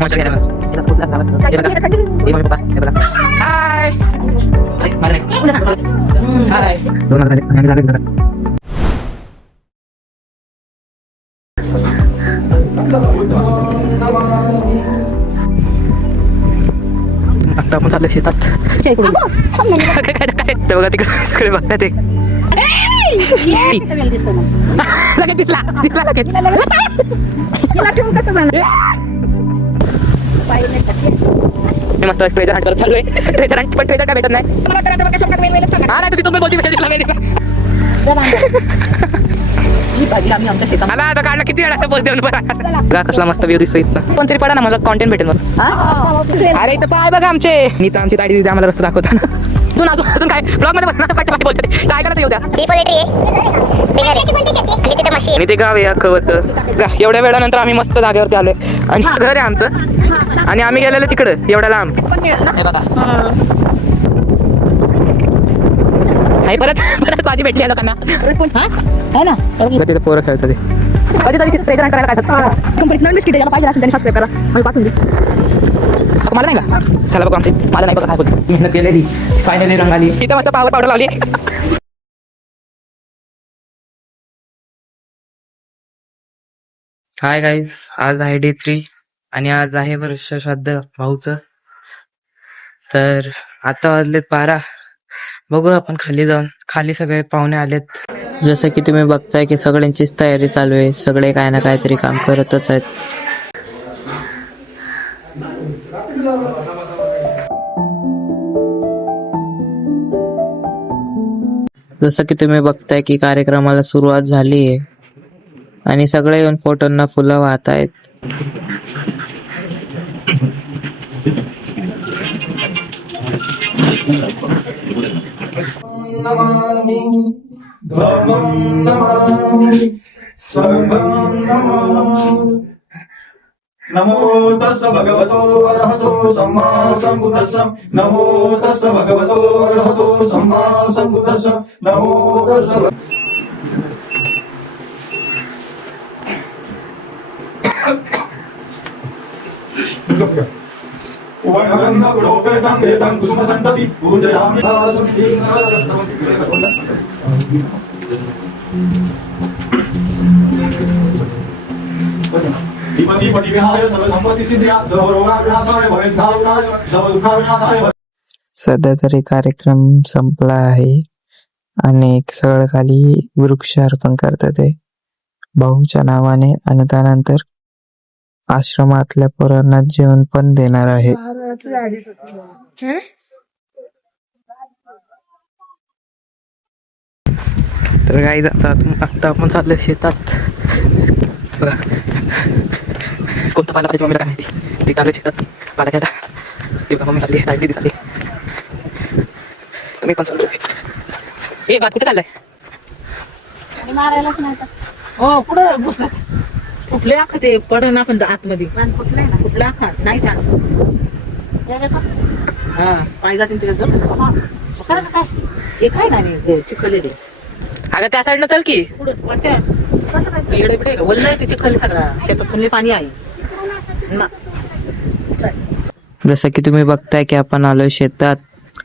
मजा घ्यायला तिला पोचला गावात. हे बघा हे मम्मी पप्पा हे बघा. हाय मारे हाय. 2 झाले आणि झाले जरा. आता आपण चाललो शेतात. ते बघा तिकडे बघता ते लगेच दिसला दिसला लगेच. मस्त ट्रेजर हंट करत चाललोय. ट्रेजर हंट पण ट्रेजर काय भेटत नाही. हा नाही तुम्ही बोलती दिसला दिसला. आला आता काढला किती वेळा पोच देऊन बघा कसला मस्त व्ह्यू दिसतो इथं. कोणतरी पडा ना मला कॉन्टेंट भेटेल मला. अरे इथं पाय बघा आमचे. मी तर आमची गाडी दिली आम्हाला रस्ता दाखवता. अजून अजून अजून काय ब्लॉग मध्ये पाठी बोलते काय करायला येऊ द्या. आणि ते गाव आहे अख्खवरचं. एवढ्या वेळानंतर आम्ही मस्त जागेवरती आलोय आणि घर आहे आमचं आणि आम्ही गेलेलो तिकडं एवढ्या लांब. हे बघा नाही परत परत भाजी भेटली आहे लोकांना. तिथे पोरं खेळतात ते कधीतरी ट्रेजर करायला काय कंपनीचं लिस्ट याला पाहिजे असेल त्यांनी सबस्क्राईब करा आणि पाठवून दे. मला नाही का चला बघा आमची मला नाही बघा काय बोलतो. मेहनत केलेली फायनली रंग आली. इथं मस्त पावडर लावली. हाय गाईज आज आहे डे 3 आणि आज आहे वर्ष श्राद्ध भाऊचं. तर आता वाजलेत 12. बघू आपण खाली जाऊन. खाली सगळे पाहुणे आलेत. जसं की तुम्ही बघताय की सगळ्यांचीच तयारी चालू आहे. सगळे काय ना काहीतरी काम करतच आहेत. जसं की तुम्ही बघताय की कार्यक्रमाला सुरुवात झाली आहे आणि सगळे येऊन फोटोंना फुलं वाहत आहेत. नमो तस्स भगवतो अरहतो सम्मा सम्बुद्धस्स नमो तस्स भगवतो अरहतो सम्मा सम्बुद्धस्स नमो तस्स वैभवं वेदं कुसुमसन्तति पूजयामि सध्या तरी कार्यक्रम संपला आहे आणि सगळं खाली वृक्ष अर्पण करतात आहे भाऊच्या नावाने आणि त्यानंतर आश्रमातल्या पोरांना जेवण पण देणार आहे. तर गाईज आता आपण चाललोय शेतात. बघा कोणता पाला पाहिजे मम्मीला काय माहिती. ते चालू शेतात पाला घ्यायला. ते बघा मम्मी चालली चालली चालली. तुम्ही पण चालू. ए बात कुठे चाललाय. मारायलाच नाही हो कुठं घुसलात कुठले आखा ते पडन आपण आतमध्ये कुठला आखा नाही चान्स. हा पाय जातील त्याच्यात काय हे काय नाही चिखल ते. अगं त्या साईडनं चल की वल्ल आहे ते चिखल सगळा शेतात फुलले पाणी आहे ना. जसं की तुम्ही बघताय की आपण आलोय शेतात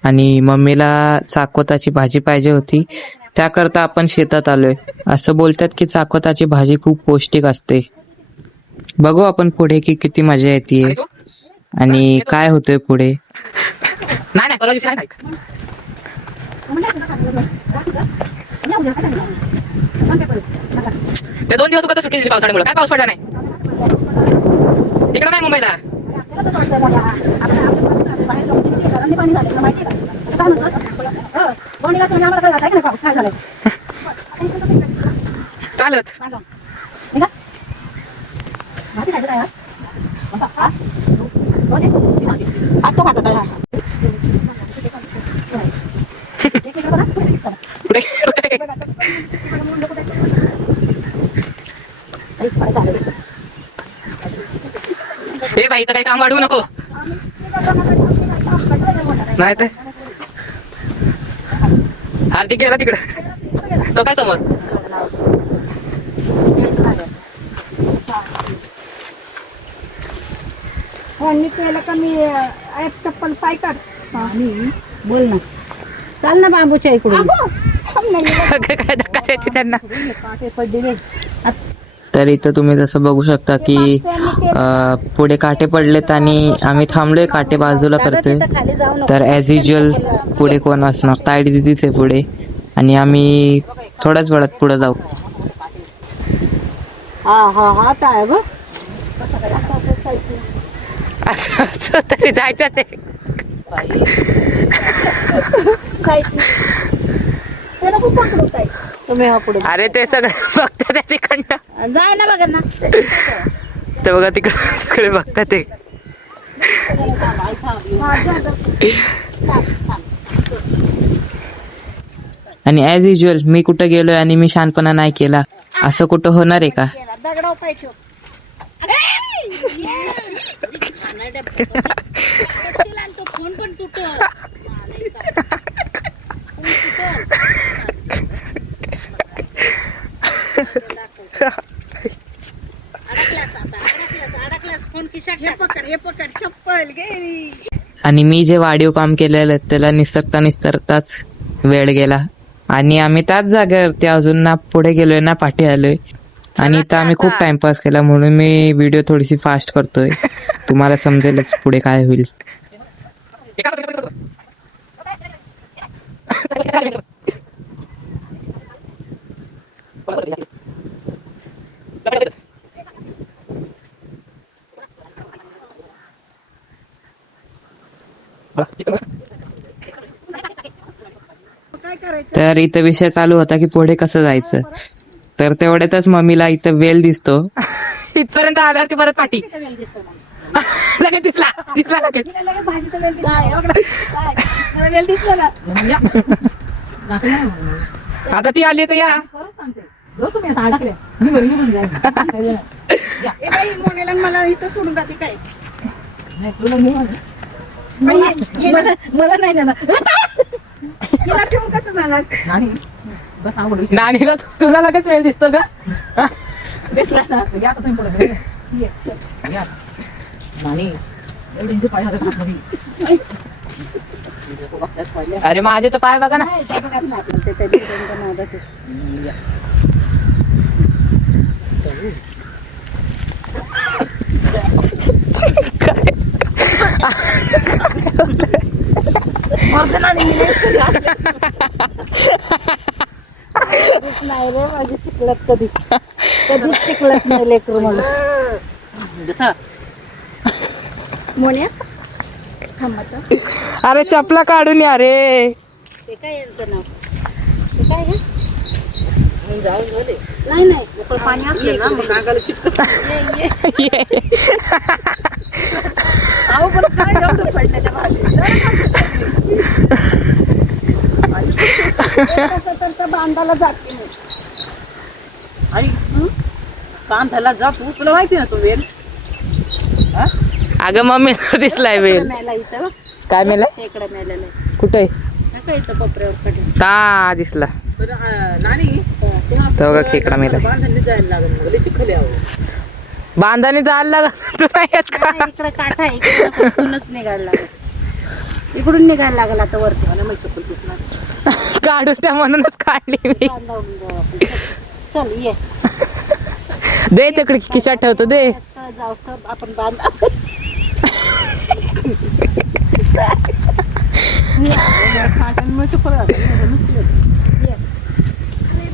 आणि मम्मीला चाकोताची भाजी पाहिजे होती त्याकरता आपण शेतात आलोय. असं बोलतात की चाकोताची भाजी खूप पौष्टिक असते. बघू आपण पुढे की किती मजा येते आणि काय होतंय पुढे. नाही परवा दिवशी आहे नाही. ते 2 दिवस उगाच सुट्टी दिली पावसाळ्यामुळे. काय पाऊस पडला नाही इकडं नाही मुंबईला. चालत हे बाई तर काही काम वाढवू नको. नाही ते हार्दिक गेला तिकडे तो काय समोर. फोननी केलं का मी एक चप्पल पाय काढ. बोल ना. चाल ना बांबूच्या इकडून. काय धक्का द्यायची त्यांना. काटे पडलेले. तर इथं तुम्ही जसं बघू शकता की पुढे काटे पडलेत आणि आम्ही थांबलोय, काटे बाजूला करतोय. खाली जाऊ नको. तर ॲज युजल पुढे कोण असणार, तायडी दिदीच आहे पुढे आणि आम्ही थोड्याच वेळात पुढे जाऊ. हा काय ग. असं असं तरी जायचंच आहे. तुम्ही हा पुढे अरे ते सगळं बघतात तिकडनं. जाय ना बघा ना. ते बघा तिकडं सगळे बघतात ते. आणि ॲज युजल मी कुठं गेलोय आणि मी शानपणा नाही केला असं कुठं होणार आहे का? दगडाव पाहिजे. तो फोन पण तुटल. अडकलास फोन खिशात. हे पकड चप्पल गेली. आणि मी जे वाढीव काम केलेलं त्याला निसरताच वेळ गेला आणि आम्ही त्याच जागेवरती अजून ना पुढे गेलोय ना पाठी आलोय. आणि इथं आम्ही खूप टाइमपास केला म्हणून मी व्हिडिओ थोडीशी फास्ट करतोय. तुम्हाला समजेलच पुढे काय होईल. तर इथं विषय चालू होता की पुढे कसं जायचं. तर तेवढ्यातच मम्मीला इथं वेल दिसतो. इथपर्यंत आल्यावर की परत पाठी लगेच दिसला लगेच. भाजीचा वेल दिसला. वेल दिसला ना. आता ती आली तर या. ए बाई, मोनेला मला इथं सोडून जाते काय. मला नाही ना. हिला ठेवून कसं जाणार. नानीला तुला लगेच वेळ दिसतो का. अरे माझे तर पाय बघा ना. नाही रे माझी चिकलत कधीच चिकलत नाही लेकरू मला. मोन्या थांबत. अरे चपला काढून या रे. ते काय यांचं नाव. ते काय हे? जाऊन झाले. नाही पाणी असलं ना मग नागाला चिकलत. अहो पण काय एवढं पडलं त्या भाजीत. तर त्या बांधाला जाते मी. आई कांद्याला जा तू. तुला माहिती ना तो वेल. अगं मम्मी दिसलाय वेल. मेला इथं काय मेलाय. इकडे मेलेलं आहे. कुठे काय इथं कोपऱ्यावर पडलं. ता दिसला. नानी तो बघा खेकडा मेलाय. बांधांनी जायला लागेल मग लय चिखल आहे अहो. बांधाने जायला लागत तू नाही येत का. इकडे काठा आहे. इकडूनच निघायला लागेल. इकडून निघायला लागेल आता वरती. मला मग चप्पल तुटणार. काढून त्या म्हणूनच काढली मी. बांधावून जाऊ आपण. चल ये. दे तिकडे खिशात ठेवतो दे. जाऊ तर आपण बांधा.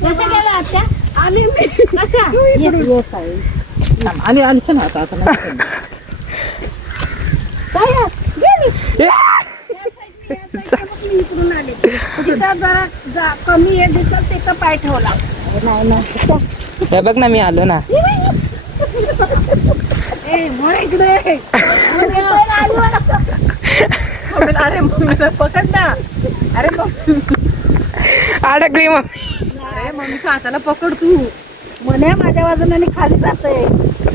कशा गेला आत्या. आम्ही कशा आणि आलीच ना आता नाही. काय गेली. इकडून आले. तिथं जरा कमी हे दिसत तिथं पाय ठेवला. नाही हे बघ ना मी आलो ना. ए मोर इकडे. अरे मम्मी पकड ना. अरे अडकली मम्मी. अरे मम्मीच्या हाताला पकड तू. म्हणे माझ्या वजनाने खाली जातंय.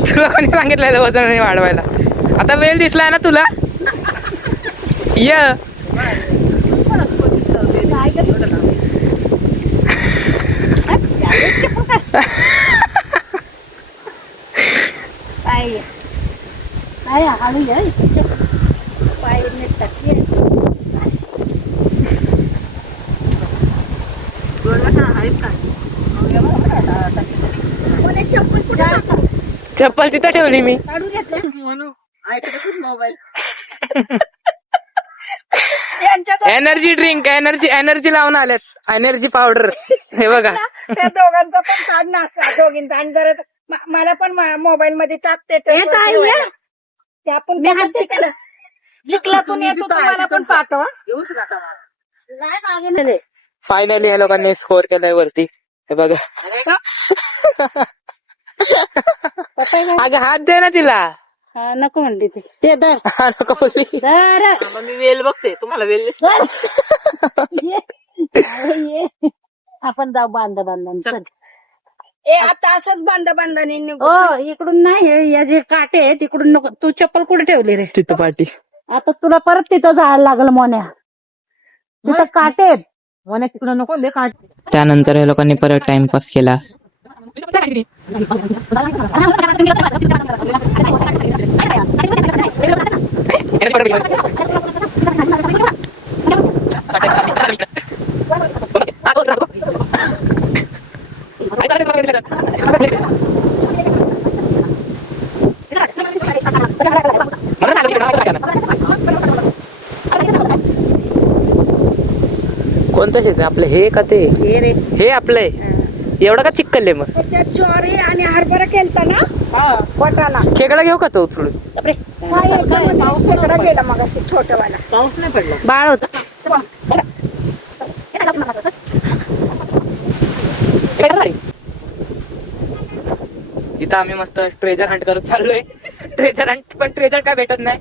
तुला कोणी सांगितलेलं वजन वाढवायला. आता वेळ दिसलाय ना तुला. ये नाही हळू आहे पाय नेटतात ये. कोणी चप्पल कुठे टाकलं? चप्पल तिथं ठेवली मी. काढून घेतलं म्हणून ऐकतच मोबाईल. यांच्यात एनर्जी लावून आल्यात एनर्जी पावडर. हे बघा त्या दोघांचा पण काढ ना दोघींचा आणि जरा मला पण मोबाईल मध्ये टाकते ते आपण चिखलातून येतो तुम्हाला पण पाठव. येऊच नका मला. नाही मागे नाही फायनली या लोकांनी स्कोर केलाय वरती. हे बघा अगं हात दे ना तिला. नको म्हणते ते दर हा, नको बोलली. दर मग मी वेल बघते तुम्हाला वेल ये आपण जाऊ बांधा ए आता असंच बांधाने हो इकडून नाही या जे काटे आहेत तिकडून नको. तू चप्पल कुठे ठेवली रे? तिथं पाठी. आता तुला परत तिथं जायला लागलं मोन्या. तिथं काटे आहेत. मोन्या तिकडं नको दे काट. त्यानंतर या लोकांनी परत टाइमपास केला. कोणतं शेत आहे आपलं? हे का ते? हे आपलंय. एवढं का चिक्कल मग? त्याच्यात ज्वारी आणि हरभरा केलता ना वटाला. खेकडा घेऊ का तो उचलून? खेकडा गेला मग अशी छोटवाला. पाऊस नाही पडला. बाळ होता. इथं आम्ही मस्त ट्रेजर हंट करत चाललोय. ट्रेजर हंट पण ट्रेजर काय भेटत नाही.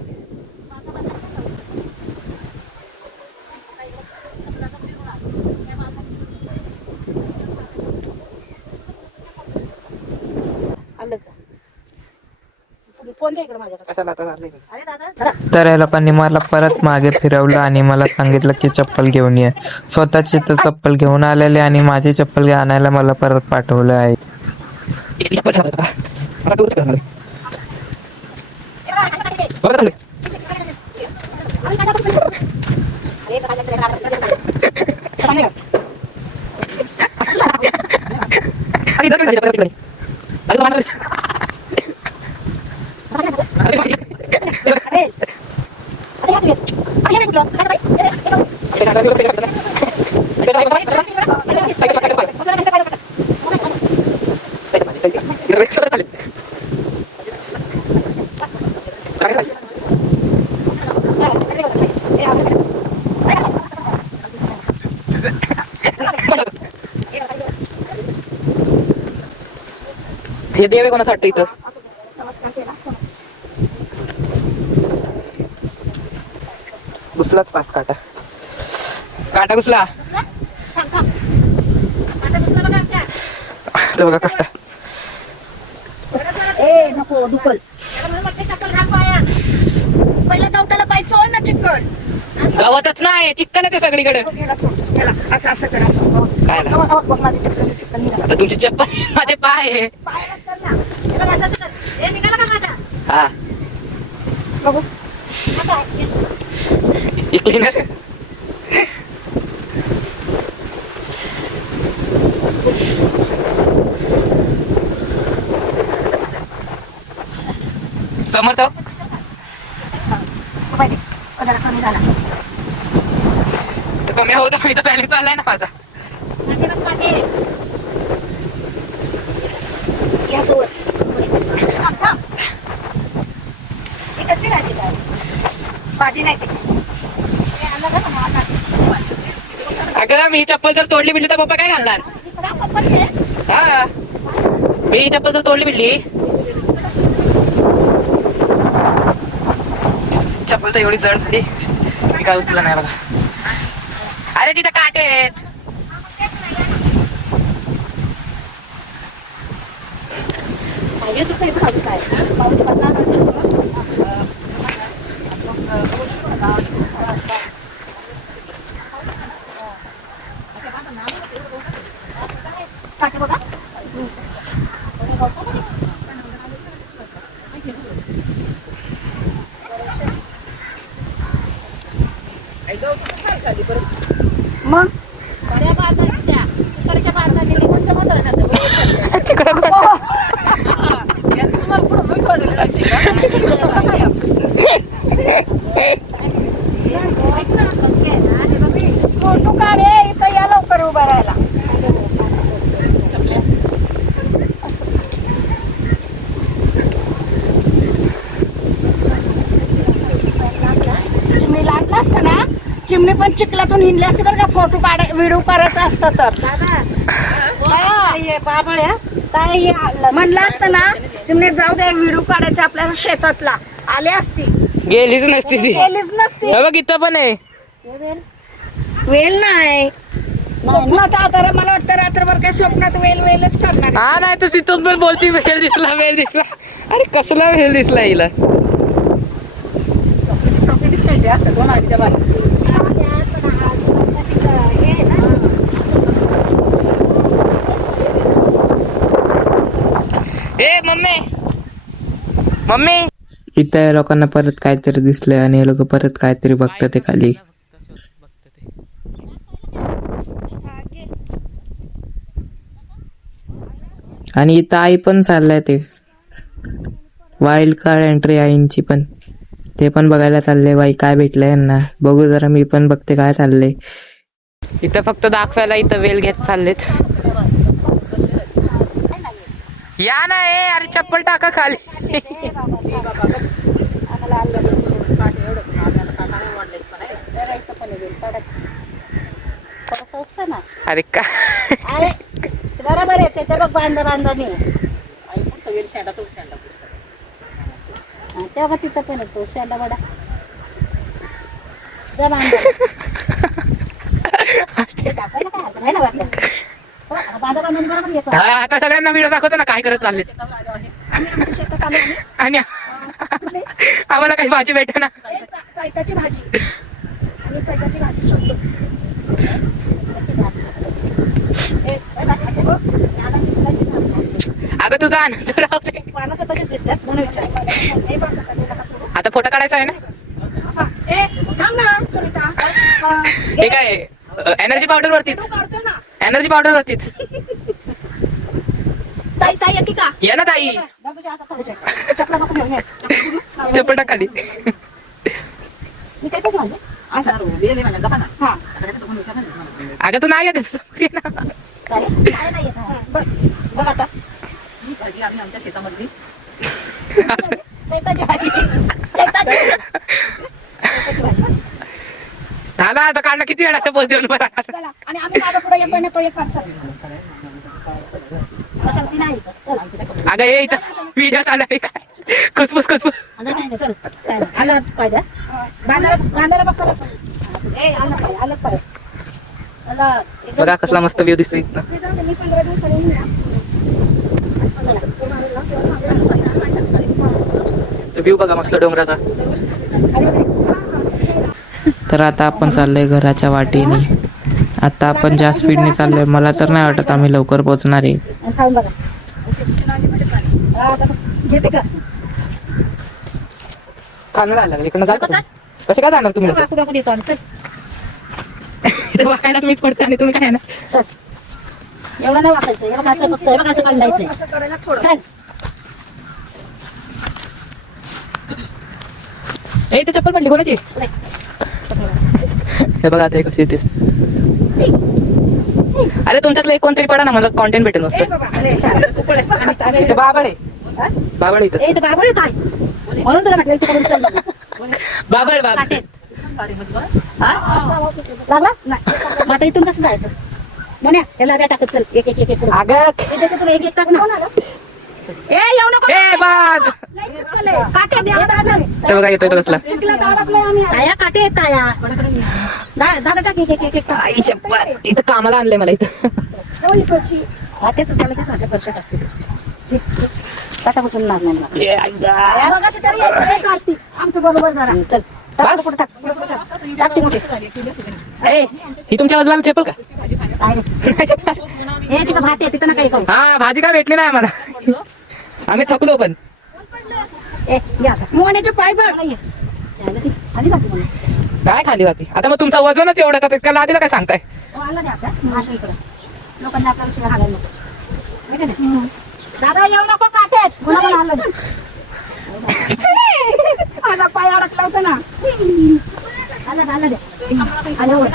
तर या लोकांनी मला परत मागे फिरवलं आणि मला सांगितलं की चप्पल घेऊन ये. स्वतःची तर चप्पल घेऊन आलेले आणि माझी चप्पल आणायला मला परत पाठवलं आहे. हे देवे कोणाचं वाटतं इथं? घुसलाच पाच काटा. काटा घुसला. तो बघा काटा. ए नको दुखल. पहिला गवताला पाय चोळ ना चिकन. गावातच नाही चिक्कलच आहे सगळीकडे. असं असं कर असं. काय बघ माझी चिकन निघाला. आता तुमची चप्पल माझे पाय आहे. हा बघू क्लीनर. समर्थ कमी झाला. कमी होता मी तर पॅनिक चाललाय ना माझा. भाजी नाही अगं मी चप्पल जर तोडली बिडली तर पप्पा काय घालणार? हा मी ही चप्पल जर तोडली बिडली. चप्पल तर एवढी जड झाली मी काय उचलला नाही बघा. अरे तिथं काटे आहेत. मग फोटो काढ हे, इथं या लवकर उभा राहायला. चिमणी लागला असता ना, चिमणी पण चिखलातून हिंडली असते बरं का, फोटो व्हिडिओ करायचा असता तर. म्हणलं असतं ना चिमणी जाऊ दे, व्हिडिओ काढायचा आपल्याला शेतातला, आले असती. गेलीच नसती ती. गेलीच नसती. हे बघ इथं पण आहे. वेल नाही स्वप्नात, आता मला वाटतं रात्रभर काय स्वप्नात वेलच करणार. हा नाही तर तिथून पण बोलती वेल दिसला. अरे कसला वेल दिसला हिला. ए मम्मी इथं या लोकांना परत काहीतरी दिसलंय आणि हे लोक परत काहीतरी बघतात ते खाली. आणि इथं आई पण चाललंय, ते वाईल्ड कार्ड एंट्री आईंची पण, ते पण बघायला चालले. बाई काय भेटलंय यांना, बघू जरा, मी पण बघते काय चाललंय. इथं फक्त दाखवायला इथं वेल घेत चाललेत. या ना ए, अरे चप्पल टाका खाली. अरे का अरे बरोबर आहे त्याच्या बघ, बांधाने तेव्हा तिथं पण येतो शेंडा बडा. आता सगळ्यांना व्हिडिओ दाखवतो ना काय करत चालले. आणि आम्हाला काही भाजी भेटे ना. चैताची भाजी आणि चैताची भाजी शोधतो. अगं तुझा आनंद राहू दे. आता फोटो काढायचा आहे ना. हे काय एनर्जी पावडर वरतीच, एनर्जी पावडर वरतीच. ताई येते का? या ना ताई, चप्पल टाक खाली. अगं तू नाही येत. बघ आता आमच्या शेतामधली चैताची भाजी, चैताची झाला आता काढणं किती वेळा पोच देऊन बरं. चला, आणि आम्ही माझा पुढे येतोय ना, तो एक पार्सल नाही. चला अगं हे इथं व्हिडिओ चालू आहे काय, खुसफुस आलं पाहिजे. बांधायला बघ आलं पाहिजे. बघा कसला मस्त व्ह्यू दिसतो इथं. मी 15 दिवसांनी येईन ना. व्ह्यू बघा मस्त डोंगराचा. तर आता आपण चाललोय घराच्या वाटेने. आता आपण जास्त स्पीडने चाललोय, मला तर नाही वाटत आम्ही लवकर पोहोचणार आहे. खाऊन बघा. घेते का? खाणं राहिलं इकडनं जा. कसे काय जाणार तुम्ही? कुठं येतो आम्ही. चल इथं वाकायला मीच पडते आणि तुम्ही काय ना. चल, एवढं नाही वाकायचं, एवढं असं फक्त एवढं असं काढायचं. चल ए ते चप्पल पडली कोणाची? हे बघा आता कशी येते. अरे तुमच्यातलं एक कोणतरी पडा ना, मला कॉन्टेंट भेटेल मस्त. इथं बाबळ आहे, बाबळ इथं. बाबळ येत आहे म्हणून तुला म्हटलं तिकडून चल. बाबळ बाबळ लागला नाही. आता इथून कसं जायचं म्हणे, याला द्या टाकत. चल एक एक एक एक अगं तुला एक एक टाक ना. ए येऊ नको. ए बाद काटे द्या दादा. ते बघा येतोय तो कसला. चिखलात अडकलोय आम्ही. ताया काटे आहेत ताया. दादा टाक एक एक एक टाक. आई शपथ, इथं कामाला आणलंय मला इथं. तेच त्याला तेच वाटत वर्ष टाकते. टाकापासून लागणार आमच्या बरोबर जरा. चल बस. टाकते मोठे. ए ही तुमच्या बाजूला चप्पल का? हे तिथं भात आहे, तिथं ना काही करू. हा भाजी काय भेटली नाही आम्हाला, आम्ही थकलो पण. मोहण्याचे पाय बघ. आणि जाते काय खाली जाते आता? मग तुमचं वजनच एवढं का त्याला आधीला काय सांगताय? आला द्या आता माझ्या इकडं लोकांनी आपल्याला शिवाय घालायला नको. है का नाही? दादा येऊ नको काठ्यात कोणा पण आलं माझा पाय अडकला होता ना. आला द्या आलं वर.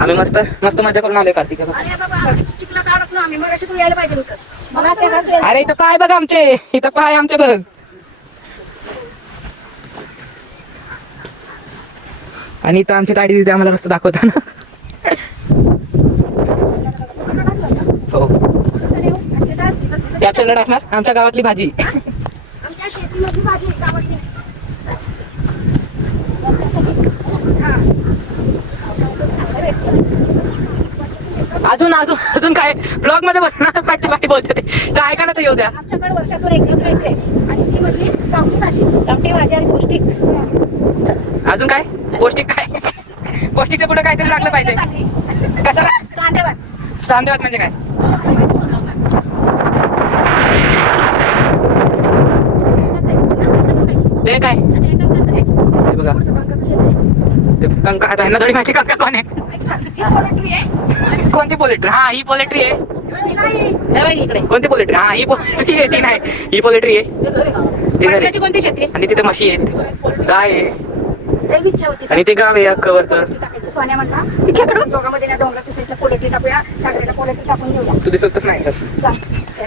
आम्ही मस्त मस्त मजा करून आलोय कार्तिक. अरे बाबा चिखलात अडकलो आम्ही मग शिकून यायला पाहिजे होतं. बघा ते घातले. अरे इथं पाय बघा आमचे, इथं पाय आमचे बघ. आणि इथं आमची ताडी दिदी आम्हाला रस्ता दाखवताना. हो कॅप्शनला टाकणार आमच्या गावातली भाजी. आमच्या शेतीमधली भाजी गावातली. अजून अजून अजून काय ब्लॉग मध्ये बनणार वाटतं बाकी बोलते ते तर ऐका ना, ते येऊ द्या. आमच्याकडे वर्षातून एक दिवस मिळते आणि ती म्हणजे गावठी भाजी आणि पौष्टिक. अजून काय पौष्टिक? काय पौष्टिकच्या पुढे काहीतरी लागलं पाहिजे. कशाला? सांडेवात. सांदेवात म्हणजे काय? ते काय ते बघा ते कंका. आता ह्यांना थोडी माहिती कंका कोण आहे. कोणती पोलेट्री? हा ही पोलेट्री आहे. कोणती पोलेट्री? हा ही पोलेट्री आहे. ती नाही, ही पोलेट्री आहे. कोणती शेती? आणि तिथे म्हशी आहेत, गाय आहे होती आणि ते गाव आहे कवरचं. सोन्या म्हणला दोघांमध्ये डोंगराच्या साईडला पोलेट्री टाकूया, सागराला पोलेट्री टाकून घेऊया. तू दिसतच नाही तर.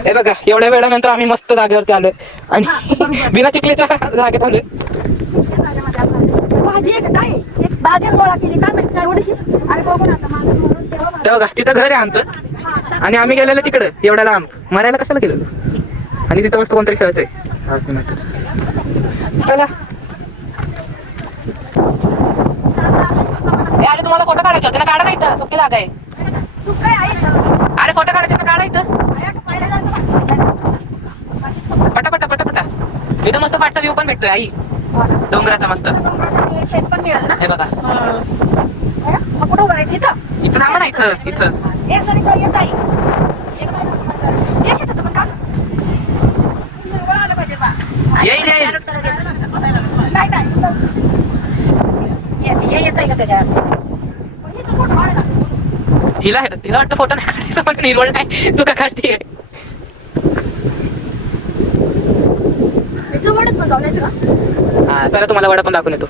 हे बघा एवढ्या वेळानंतर आम्ही मस्त जागेवरती आलोय आणि बिना चिखलीच्या जागेत आलोय. भाजी आहे का काय? एक भाजीच गोळा केली काय माहिती काय एवढीशी. अरे बघू ना आता मागं म्हणून तेव्हा ते बघा तिथं घर आहे आमचं आणि आम्ही गेलेलो तिकडं एवढ्या लांब. मरायला कशाला गेलेलो? आणि तिथं मस्त कोणतरी खेळत आहे. चला अरे तुम्हाला फोटो काढायचे होते ना, काढा नाही इथं सुकी जागा आहे. सुकाय आहे का? अरे फोटो काढायचे ना, काढा इथं आहे का? पाहिलं जातं ना. पटापटा पटापटा. इथं मस्त पाठचा व्ह्यू पण भेटतोय आई, डोंगराचा मस्त. डोंगराचं शेत पण मिळेल ना. हे बघा मग कुठं उभं राहायचं इथं? इथं थांबा ना, इथं इथं. ए सोनी तर येत आहे. ये शेताचं पण का? जवळ आलं पाहिजे बा. येईल येईल. नाही येत आहे का त्याच्यात? पण इथं कुठं आहे ना? हिला हिला वाटतं फोटो नाही काढायचा पण निर्वळ नाही, तू का काढतीये? जवळच पण जाऊन यायचं का? हा चला तुम्हाला वडा पण दाखवून येतो.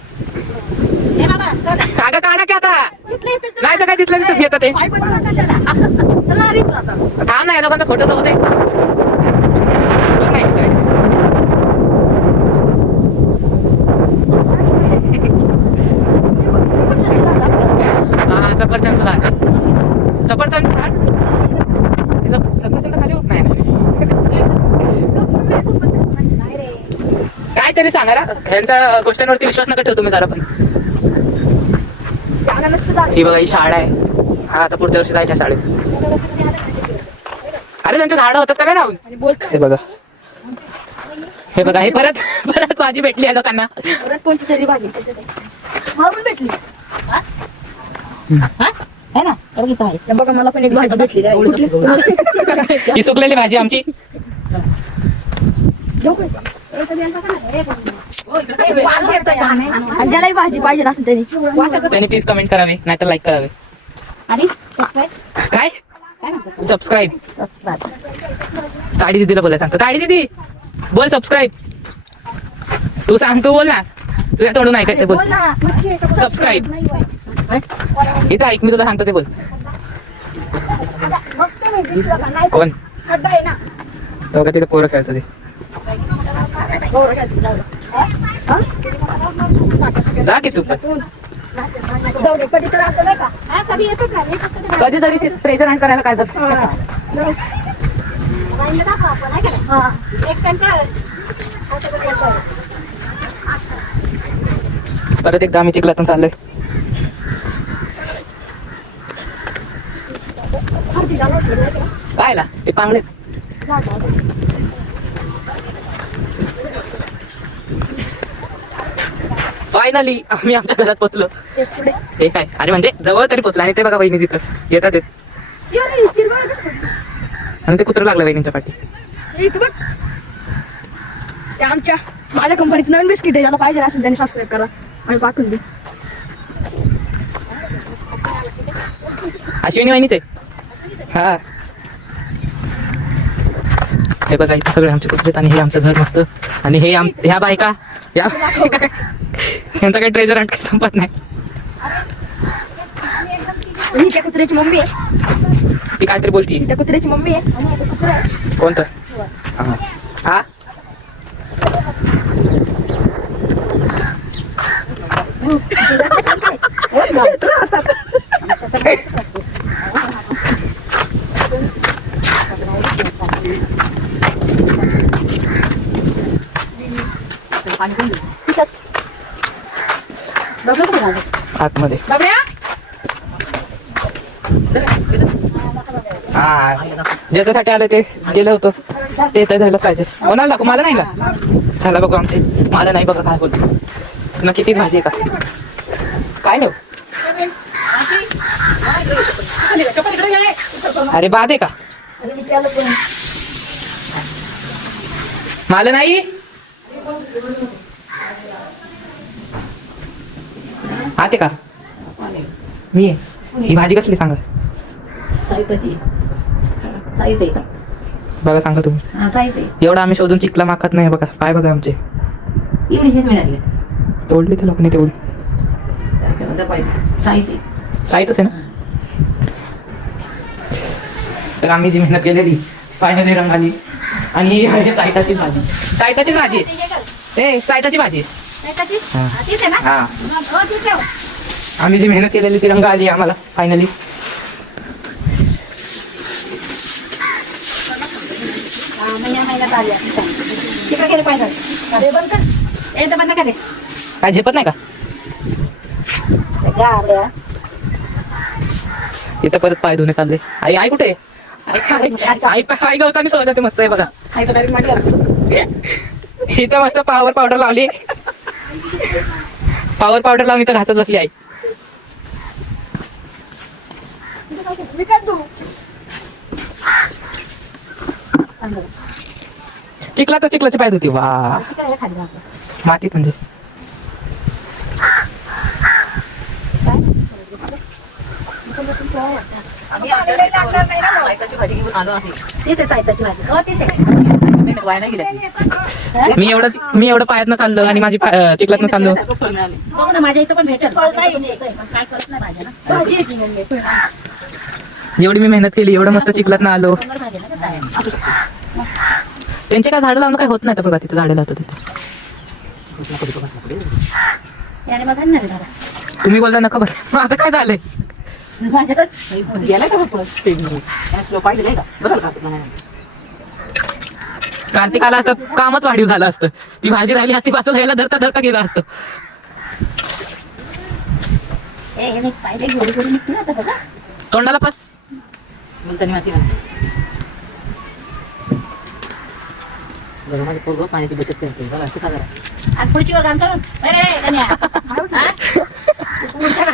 ये बाबा चल. अगं काढा की आता. इथलं इथं चल. नाही तर काय तिथलं तिथं येतं ते. पाय पण मला कशाला? चला अरे तू आता. थांब ना, या लोकांचा फोटो तर होते. बघ ना इथे गाडी. हा सफरचंदचं झाड. सफरचंद झाड. सफरचंद खाली उठ नाही काहीतरी सांगा ना. ह्यांच्या गोष्टींवरती विश्वास नका ठेवू तुम्ही जरा पण. ही बघा ही शाळा आहे. हा आता पुढच्या वर्षी जायच्या शाळेत. अरे त्यांचं झाडं होतात का नाही राहून? हे बघा हे बघा हे परत परत भाजी भेटली आहे लोकांना. परत कोणती तरी भाजी मला पण भेटली. है ना? बघा मला पण एक भाजी भेटली. ही सुकलेली भाजी आमची. वास येतोय आणि ज्यालाही भाजी पाहिजे असेल त्यांनी प्लीज कमेंट करावे नाहीतर लाईक करावे. आणि सबस्क्राईब काय सबस्क्राईब? ताडी दीदीला बोलायला सांगतो. ताडी दीदी बोल सबस्क्राईब. तू सांग, तू बोल ना, तुझ्या तोंडून ऐकायचं बोल. सबस्क्राईब. इथं ऐक, मी तुला सांगतो ते बोल. कोण? खड्डा आहे ना. तो का तिथे पोरं खेळतो ते. जा की तू पण. जाऊ दे कधी तर असं नाही का? कधी येतच नाही. कधीतरी प्रेझेंट करायला काय जात. परत एकदा आम्ही चिखलातून चाललोय. काय ला ते पांगले. फायनली आम्ही आमच्या घरात पोहोचलो. हे काय अरे म्हणजे जवळ तरी पोहोचलो. आणि ते बघा वहिनी तिथं येतात आणि ते कुत्रं लागलं वहिनीच्या पाठी. ते माझ्या कंपनीचं नवीन बिस्किट आहे, ज्याला पाहिजे असेल त्यांनी सबस्क्राईब करा आणि पाठवून दे. अश्विनी वहिनीच आहे. हा हे बघा इथे सगळे आमचे कुत्रे आणि हे आमचं घर मस्त. आणि हे ह्या बायका यांचा काही ट्रेजर आणि काही संपत नाही. ही त्या कुत्र्याची मम्मी आहे, ती काहीतरी बोलती. त्या कुत्र्याची मम्मी आहे आणि आता कुत्रा आहे. कोणतं? हा आतमध्ये. हा ज्याच्यासाठी आलं ते गेलं होतं ते तर झालं पाहिजे. कोणाला दाखवू? मला नाही का? चला बघू आमचे. मला नाही बघा काय बोलते तुला. किती भाजी आहे का काय नाही. अरे बाद आहे का? मला नाही. आते का? मी आहे. ही भाजी कसली सांगा बघा, सांगा तुम्ही. एवढं आम्ही शोधून चिकला मागत नाही. बघा पाय बघा आमचे तोडले ते लोकांनी तेवढी. साईतच आहे ना. तर आम्ही जी मेहनत केलेली फायनली रंग आली. आणि ही आहे साईताची भाजी. साईताची भाजी ए साईताची भाजी. हा आम्ही जी मेहनत केलेली ती रंग आली आम्हाला फायनली. काय झेपत नाही का? इथं परत पाय धुणे चालले. आई आई कुठे? आई गवतानी सोबत जाते मस्त आहे बघा. इथं मस्त पॉवर पावडर लावली. पॉवर पावडर लावून इथं घासत बसली आई. चिखला तर चिखलाची पाय धुती. वा मातीत म्हणजे मी एवढं पायातनं चाललो आणि माझी चिखलातनं चाललो. माझ्या इथं पण भेटेल. काय करत नाही भाज्या ना. एवढी मी मेहनत केली, एवढं मस्त चिखलातनं आलो. त्यांचे काय झाडं लावणं काय होत नाही. बघा तिथे झाडं लावतात तिथे. तुम्ही बोलता नका बरं. आता काय झालंय? कार्तिक आला असतं कामच वाढीव झालं असतं. ती भाजी राहिली असती पासून यायला धरता धरता गेलं असतं. तोंडाला पास पाण्याची बचत करते.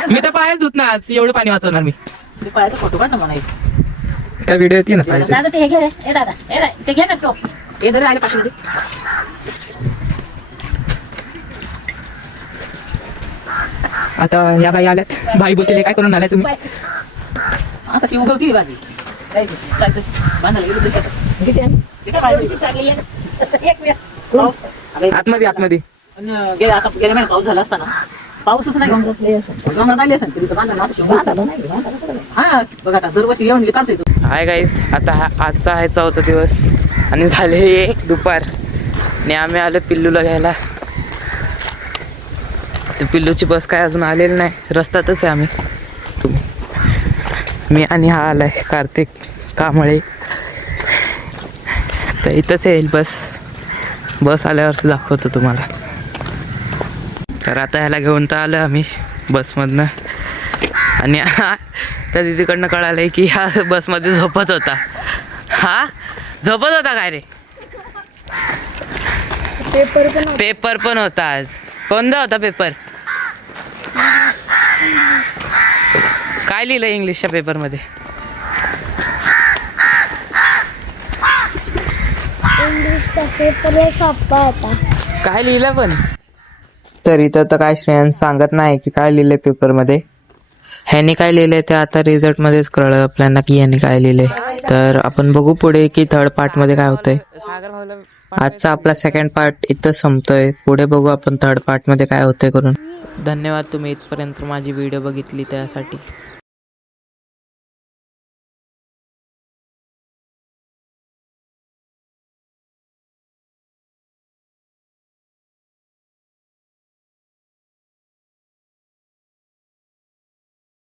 मी तर पायच धुत ना आज. एवढं पाणी वाचवणार मी. पायाचा फोटो काढ ना मला. काय व्हिडिओ येते ना पाहिजे. आता या बाई आल्यात. बाई बोलते काय करून आलाय तुम्ही? आता शी उगवती भाजी. आतमध्ये आतमध्ये गेल्या महिन्यात पाऊस झाला असताना पाऊसच नाही. बघा दरवर्षी येऊन काढते. हाय गाईस, आता आजचा आहे 4था दिवस आणि झाले दुपार आणि आम्ही आलो पिल्लूला घ्यायला. तर पिल्लूची बस काय अजून आलेली नाही. रस्त्यातच आहे आम्ही. मी आणि हा आलाय कार्तिक कांबळे. तर इथंच येईल बस आल्यावरती दाखवतो तुम्हाला. तर आता ह्याला घेऊन तर आलो आम्ही बसमधनं. आणि त्या दिदीकडनं कळालंय की हा बसमध्ये झोपत होता. हा झोपत होता काय रे? पेपर पण होता आज. कोणता होता पेपर? काय लिहिलं इंग्लिशच्या पेपरमध्ये? इंग्लिशचा पेपर सोपा होता. काय लिहिलं पण? तर इथं तर काय श्रेयांश सांगत नाही की काय लिहिलंय पेपरमध्ये. ह्यानी काय लिहिलंय ते आता रिझल्ट मध्येच कळलं आपल्याला की ह्यानी काय लिहिलंय. तर आपण बघू पुढे की थर्ड पार्ट मध्ये काय होतंय. आजचा आपला सेकंड पार्ट इथं संपतोय. पुढे बघू आपण थर्ड पार्ट मध्ये काय होतंय करून. धन्यवाद तुम्ही इथपर्यंत माझी व्हिडिओ बघितली त्यासाठी.